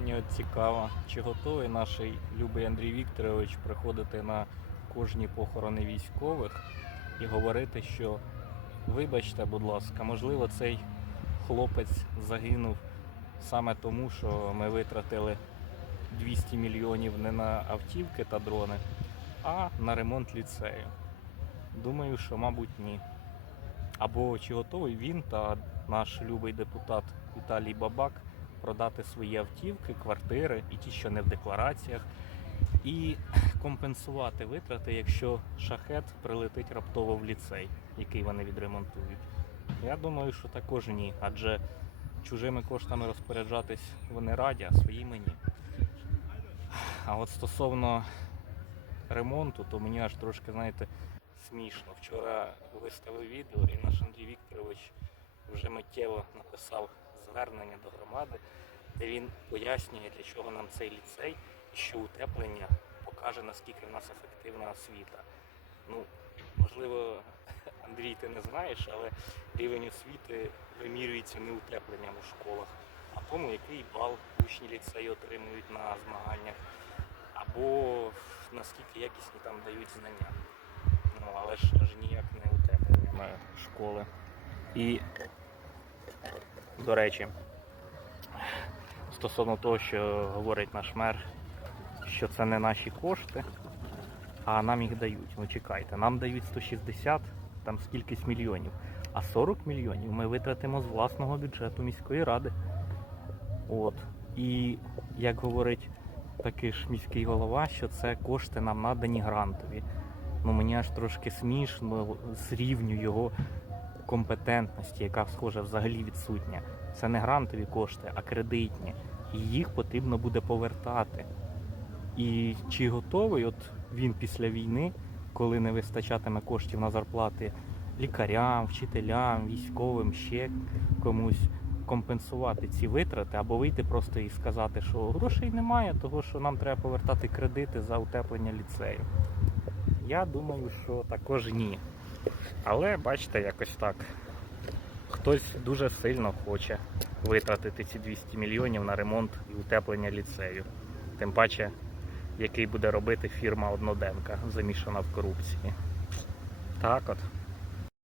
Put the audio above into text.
Мені от цікаво, чи готовий наш любий Андрій Вікторович приходити на кожні похорони військових і говорити, що вибачте, будь ласка, можливо, цей хлопець загинув саме тому, що ми витратили 200 мільйонів не на автівки та дрони, а на ремонт ліцею. Думаю, що, мабуть, ні. Або чи готовий він та наш любий депутат Віталій Бабак продати свої автівки, квартири і ті, що не в деклараціях, і компенсувати витрати, якщо шахет прилетить раптово в ліцей, який вони відремонтують. Я думаю, що також ні, адже чужими коштами розпоряджатись вони раді, а своїми ні. А от стосовно ремонту, то мені аж трошки, знаєте, смішно. Вчора виставив відео і наш Андрій Вікторович вже миттєво написав звернення до громади, де він пояснює, для чого нам цей ліцей і що утеплення покаже, наскільки в нас ефективна освіта. Ну, можливо, Андрій, ти не знаєш, але рівень освіти вимірюється не утепленням у школах, а тому, який бал учні ліцею отримують на змаганнях, або наскільки якісні там дають знання. Ну, але ж ніяк не утеплення школи. І, до речі, стосовно того, що говорить наш мер, що це не наші кошти, а нам їх дають. Ну чекайте, нам дають 160, там скількись мільйонів, а 40 мільйонів ми витратимо з власного бюджету міської ради. От. І як говорить такий ж міський голова, що це кошти нам надані грантові. Ну мені аж трошки смішно з рівню його компетентності, яка схоже взагалі відсутня. Це не грантові кошти, а кредитні. І їх потрібно буде повертати. І чи готовий от він після війни, коли не вистачатиме коштів на зарплати лікарям, вчителям, військовим, ще комусь компенсувати ці витрати, або вийти просто і сказати, що грошей немає, того що нам треба повертати кредити за утеплення ліцею. Я думаю, що також ні. Але бачите, якось так. Хтось дуже сильно хоче витратити ці 200 мільйонів на ремонт і утеплення ліцею. Тим паче, який буде робити фірма Одноденка, замішана в корупції. Так от.